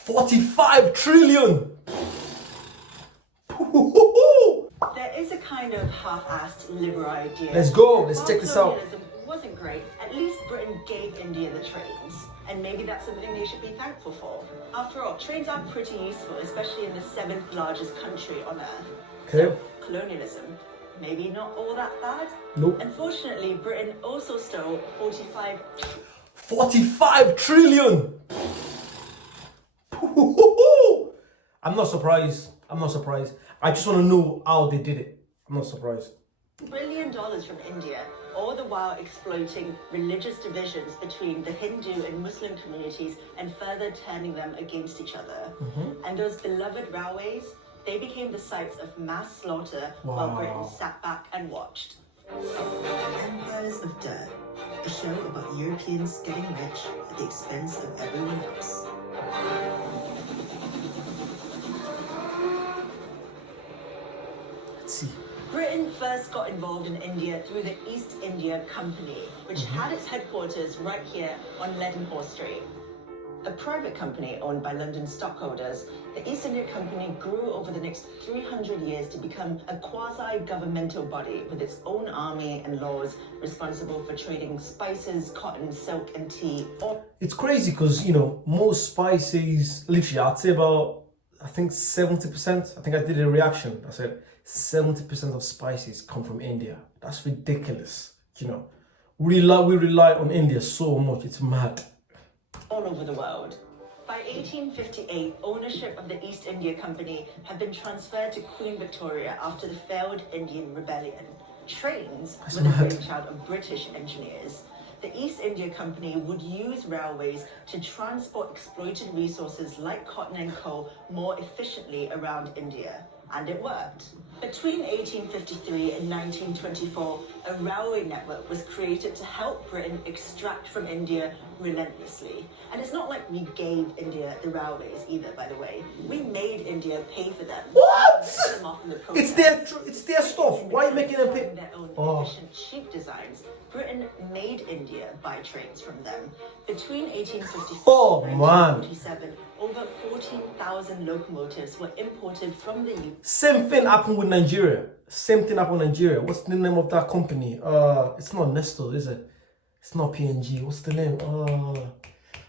45 trillion! There is a kind of half-assed liberal idea. Let's go, let's check this out. Colonialism wasn't great. At least Britain gave India the trains. And maybe that's something they should be thankful for. After all, trains are pretty useful, especially in the 7th largest country on earth. Okay. So, colonialism, maybe not all that bad? Nope. Unfortunately, Britain also stole 45 trillion! I'm not surprised. I just want to know how they did it. I'm not surprised. $1 billion from India, all the while exploiting religious divisions between the Hindu and Muslim communities and further turning them against each other. And those beloved railways, they became the sites of mass slaughter while Britain sat back and watched. Empires of Dirt, a show about Europeans getting rich at the expense of everyone else. Let's see. Britain first got involved in India through the East India Company, which had its headquarters right here on Leadenhall Street. A private company owned by London stockholders, the East India Company grew over the next 300 years to become a quasi-governmental body with its own army and laws responsible for trading spices, cotton, silk, and tea. It's crazy because, most spices, literally, I'd say about, I think 70%. I think I did a reaction. I said 70% of spices come from India. That's ridiculous. We rely on India so much. It's mad. All over the world. By 1858, ownership of the East India Company had been transferred to Queen Victoria after the failed Indian Rebellion. Trains were the brainchild of British engineers. The East India Company would use railways to transport exploited resources like cotton and coal more efficiently around India. And it worked. Between 1853 and 1924, a railway network was created to help Britain extract from India relentlessly. And it's not like we gave India the railways either, by the way. We made India pay for them. What? Them off in the It's their stuff. Why are you making them pay? Their own efficient, cheap designs. Britain made India buy trains from them. Between 1854 and 1947, over 14,000 locomotives were imported from the UK. Same thing happened with Nigeria. What's the name of that company? It's not Nestle, is it? It's not PNG. What's the name?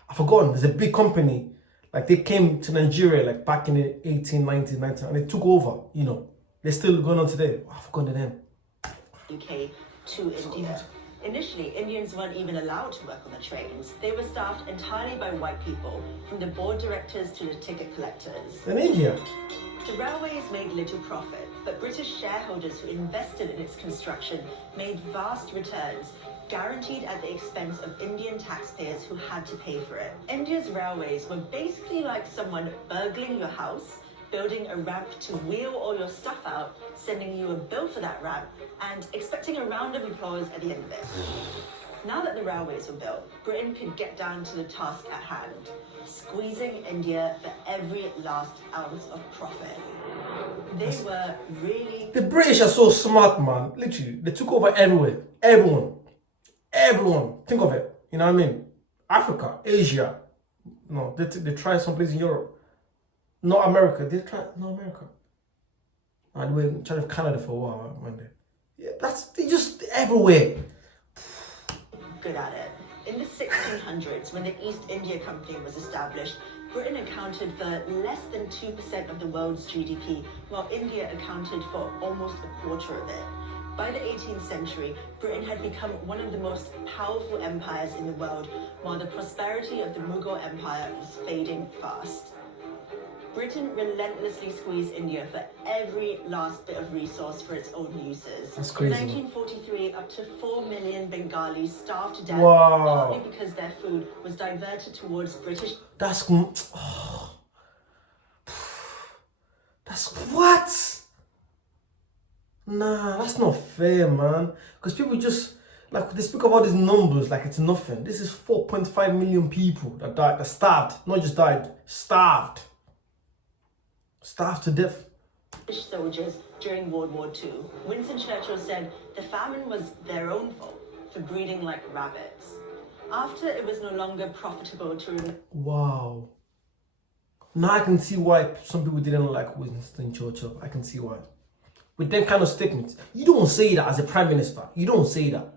I've forgotten. There's a big company. Like they came to Nigeria like back in the 1890s, 19, and they took over. They're still going on today. I've forgotten the name. UK to India. Initially, Indians weren't even allowed to work on the trains. They were staffed entirely by white people, from the board directors to the ticket collectors. In India. The railways made little profit, but British shareholders who invested in its construction made vast returns, guaranteed at the expense of Indian taxpayers who had to pay for it. India's railways were basically like someone burgling your house, building a ramp to wheel all your stuff out, sending you a bill for that ramp, and expecting a round of applause at the end of it. Now that the railways were built, Britain could get down to the task at hand, squeezing India for every last ounce of profit. They were really... The British are so smart, man. Literally, they took over everywhere. Everyone. Think of it. You know what I mean? Africa, Asia. No, they tried someplace in Europe. Not America. Not America. They were in charge of Canada for a while, weren't they? Yeah, they just everywhere. Good at it. In the 1600s, when the East India Company was established, Britain accounted for less than 2% of the world's GDP, while India accounted for almost a quarter of it. By the 18th century, Britain had become one of the most powerful empires in the world, while the prosperity of the Mughal Empire was fading fast. Britain relentlessly squeezed India for every last bit of resource for its own uses. That's crazy. In 1943, up to 4 million Bengalis starved to death, Wow. partly because their food was diverted towards British... That's what? Nah, that's not fair, man. Because people just, they speak of all these numbers like it's nothing. This is 4.5 million people that died, that starved. Not just died, starved. Starved to death. British soldiers during World War II. Winston Churchill said the famine was their own fault for breeding like rabbits. After it was no longer profitable to... Wow. Now I can see why some people didn't like Winston Churchill. I can see why. With them kind of statements, you don't say that as a prime minister. You don't say that.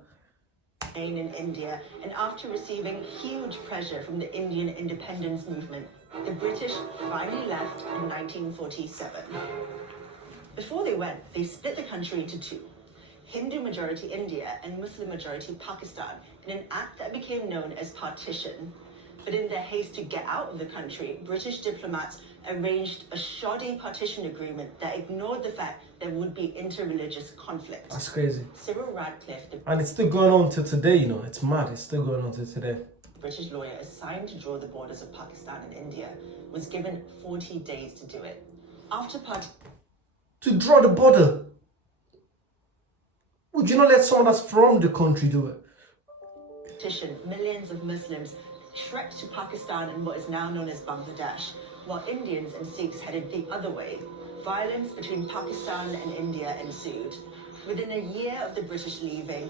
In India, and after receiving huge pressure from the Indian independence movement, the British finally left in 1947. Before they went, they split the country into two: Hindu-majority India and Muslim-majority Pakistan, in an act that became known as partition. But in their haste to get out of the country, British diplomats arranged a shoddy partition agreement that ignored the fact there would be interreligious conflict. That's crazy. Cyril Radcliffe, the And it's still going on till today, you know. It's mad. It's still going on till today. British lawyer assigned to draw the borders of Pakistan and India, was given 40 days to do it. After To draw the border. Would you not let someone that's from the country do it? partition, millions of Muslims trekked to Pakistan and what is now known as Bangladesh, while Indians and Sikhs headed the other way. Violence between Pakistan and India ensued. Within a year of the British leaving,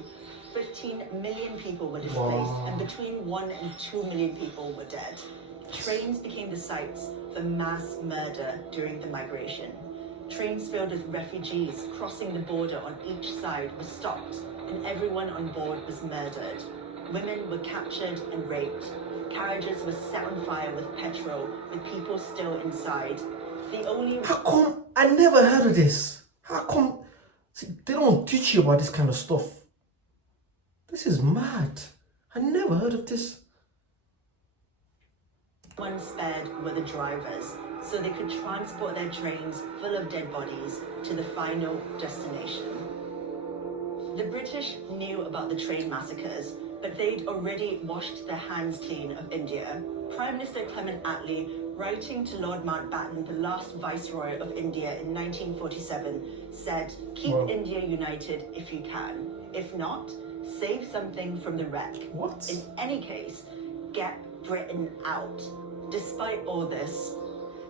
15 million people were displaced, and between 1 and 2 million people were dead. Trains became the sites for mass murder during the migration. Trains filled with refugees crossing the border on each side were stopped, and everyone on board was murdered. Women were captured and raped. Carriages were set on fire with petrol, with people still inside. The only... How come I never heard of this? How come they don't teach you about this kind of stuff? This is mad. I never heard of this. One spared were the drivers, so they could transport their trains full of dead bodies to the final destination. The British knew about the train massacres, but they'd already washed their hands clean of India. Prime Minister Clement Attlee, writing to Lord Mountbatten, the last Viceroy of India in 1947, said, "Keep India united if you can. If not, save something from the wreck. What? In any case, get Britain out." Despite all this,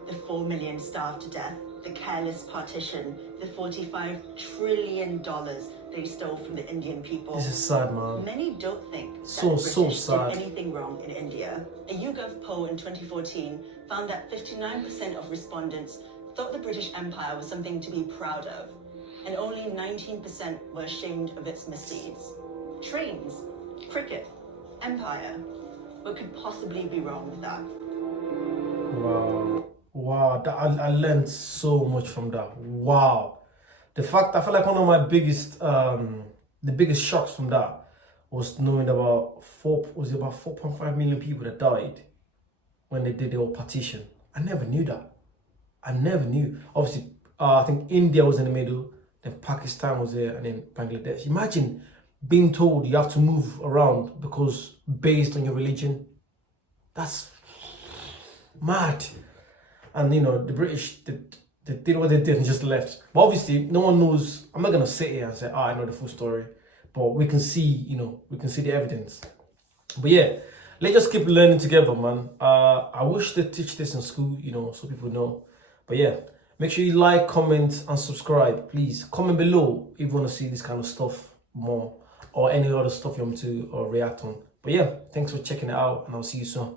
the 4 million starved to death, the careless partition, the $45 trillion they stole from the Indian people. This is sad, man. Many don't think So that the British sad. did anything wrong in India. A YouGov poll in 2014 found that 59% of respondents thought the British Empire was something to be proud of, and only 19% were ashamed of its misdeeds. Trains, cricket, empire. What could possibly be wrong with that? Wow, I learned so much from that. Wow. The fact, I feel like one of my biggest, the biggest shocks from that was knowing about 4.5 million people that died when they did the old partition. I never knew that. I never knew. Obviously, I think India was in the middle, then Pakistan was there, and then Bangladesh. Imagine being told you have to move around because based on your religion. That's mad. And you know, the British they did what they did and just left. But obviously, no one knows. I'm not gonna sit here and say, "Oh, I know the full story," but we can see, you know, we can see the evidence. But yeah, let's just keep learning together, man. I wish they teach this in school, you know, so people know. But yeah, make sure you like, comment, and subscribe. Please comment below if you want to see this kind of stuff more, or any other stuff you want me to react on. But yeah, thanks for checking it out, and I'll see you soon.